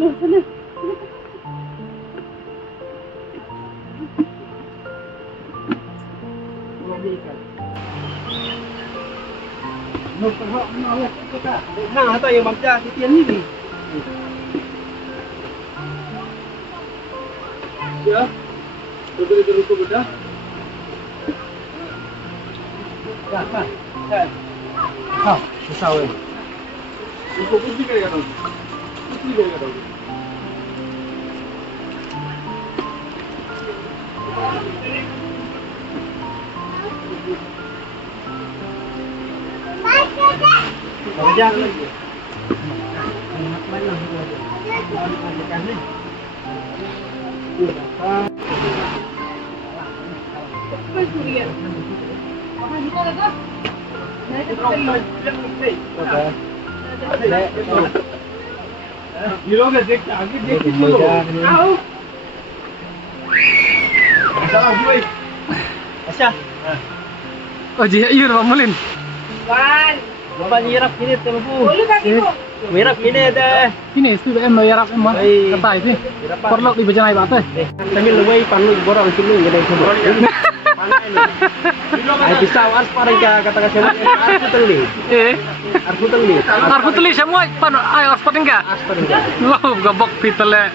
Sana. Nah, atau yang baca titian ini. Ya. Betul bedah. Ya, kan. Ha, sao vậy? Cũng biết cái đâu. Biết cái đâu. Kerja lagi. Oh, jih, iya, Pak Mulin. Wan. Bapak nyirap ini temanku. Ulu kaki ko. Mirap ini deh. Ini sudah em yarap em mah. Ay. Kata itu. Perlu di bajanai bate. Sambil luway panu borong silung gede semua. Ay pisau ars parang kata kasih aku teli. Aku teli. Arku tulis semua pan ayo spotting ka. Ars parang. Wow, gabok pitale.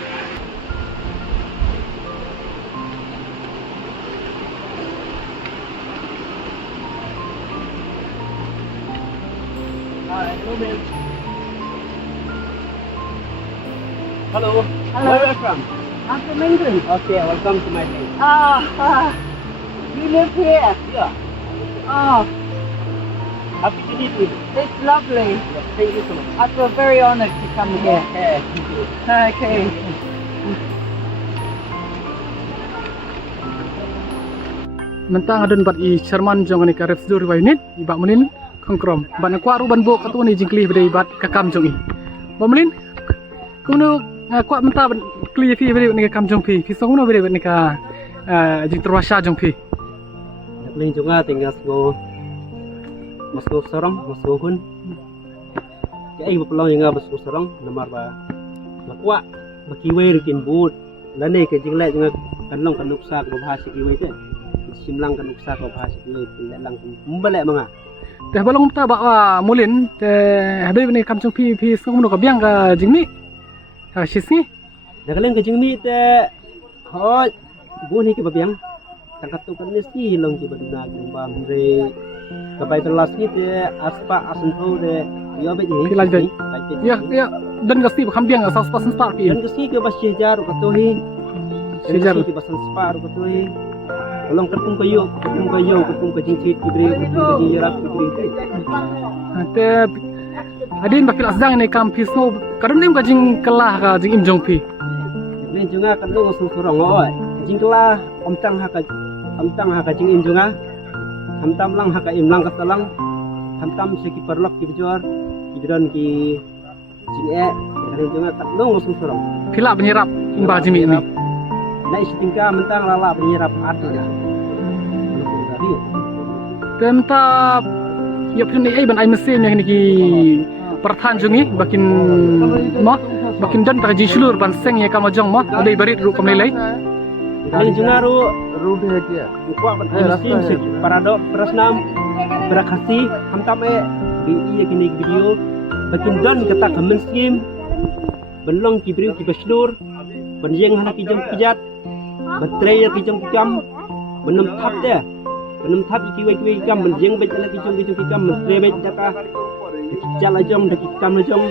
Hello. Hello. Where are you from? I'm from England. Okay, welcome to my place. You live here? Yeah. Oh, Happy to meet you. it's lovely. Thank you so much. I feel very honored to come here. Okay, thank you. Okay. Mentang adun bat I Sherman jong ni ka refsdur wa unit I Bak Mulin kongkrom. Ban ku aru ban bo katu ni jingkli bade bat ka kam jong I. Bak Mulin kuno ku menta ban kli fi bade ni ka kam jong pi. Fi song no bade ni ka jing terwasya jong pi. Nakling juga tinggal Masuk sorong, masuk hun. Cái bapalong yang masuk sorong, namar ba. Makwa, makiwe rikin but. Lane ke jingle juga kanlong kanuksa ko bahasa kiwe te. Simlang kanuksa ko bahasa kiwe lang mbale mga. Teh balong ta ba Mulin teh habe ni kam jong pi song no ka biang ka jingmi. Ha shisni. Nakling ke jingmi te. Hoi, buni ke babiang. Tangkat tu kan nesi long ki baduna gumba mre. Kapai telas ni te aspa asentu de yo be ni. Ya ya dan gasti ba kam biang ka saus pasen start pi. Dan kesi ke bas sejar ko tohi. Sejar. Ke basan spar ko tohi. Tolong ketung kayu ketung ke jingcit kibri ketung ke jinjarap kibri te. Teh adin bakil asdang ni kam pi so kadun nim ka jing kelah ka jing im jong pi. Ni junga kan lu surong oi. Jingklah omtang haka jing im junga. Hamtam lang haka im lang kasalang. Hamtam seki perlok ki bejor. Ibron ki jing kan junga kan lu surong. Pila penyerap imba jimi ini. Na isitingka mentang lala penyerap atu ya. Tenta ya pun ai ban ai mesin yang niki perthan jungi bakin mah bakin dan ta ji sulur ban seng ya kam jong mah dei barit ru kam lelai. Ni junga ru de dia. Ukwa ban mesin seki parado prasnam berakasi hamtam di iya kini video bakin dan kata kamen skim benlong kibriu ki baslur benjeng hana ki jong pijat betraya ki jong kikam benem thap de benem thap iki wei kam benjeng bet ala ki jong kikam betre bet jaka jala jong de kikam jong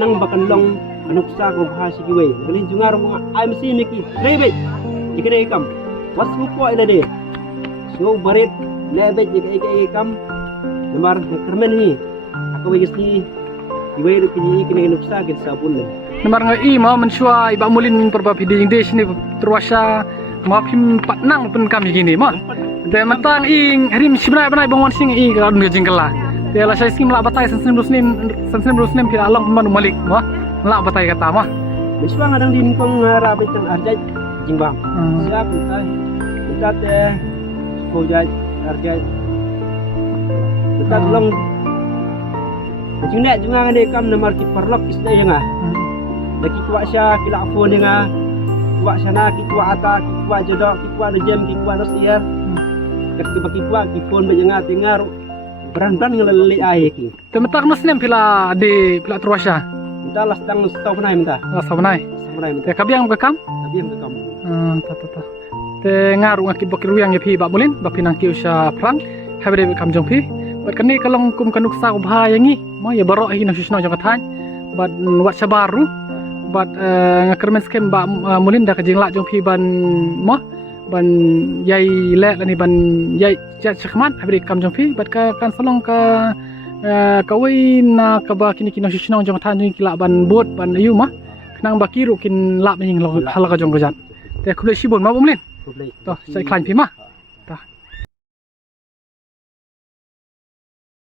nang bakan long anuksa ko bahasa ki wei belin jungar ai mesti miki trebet ikene kam wasu po ila de so baret lebet iki kam lemar kermen hi aku wei gesti iwei ru kini ikene nuksa ke sabun le Namar ngai ma mensua Iba Mulin perba video yang des ni terwasa mapim patnang pun kami gini mah. De matang ing harim sibna banai bangun sing i ka nu jingkala. De la sai skim la batai sensen rusnim pira long manu malik mah. La batai kata mah. Miswa ngadang din kong rabet tang arjat jingbang. Siap kai. Kita te kojat arjat. Kita long Jingnek juga ngade kam namar ki perlok isna yang bagi kuat sya kila phone dengan kuat sana kuat ata kuat jadok kuat jem kuat rasier ket bagi kuat phone bejenga tingar beran-beran ngeleli air ki Temetak nas nem pila di pila Truasha. minta las tang stop nai minta Sabanai. minta Te kabiang bekam. tapi yang ke kamu Ta. Te ngaru ngaki bakir yang pi ba mulin ba pinangki usha prang. Habe bekam jong pi. Bat kani kalong kum kanuk sa ubha yangi. Mo ya barok hi na susno jong kathan. Bat wat sabaru. Bat ngakermen skem ba mulin da kajing lak jong pi ban mo ban yai lek ni ban yai chat chakman habe kam jong pi bat ka kan salong ka kawin na ka ba kini kina susno jong kathan jong kila ban bot ban ayu mah kenang bakiru kin lak menying halaka jong gojat. Te kulai sibon ma mulin. publik Toh, saya klaim pi mah.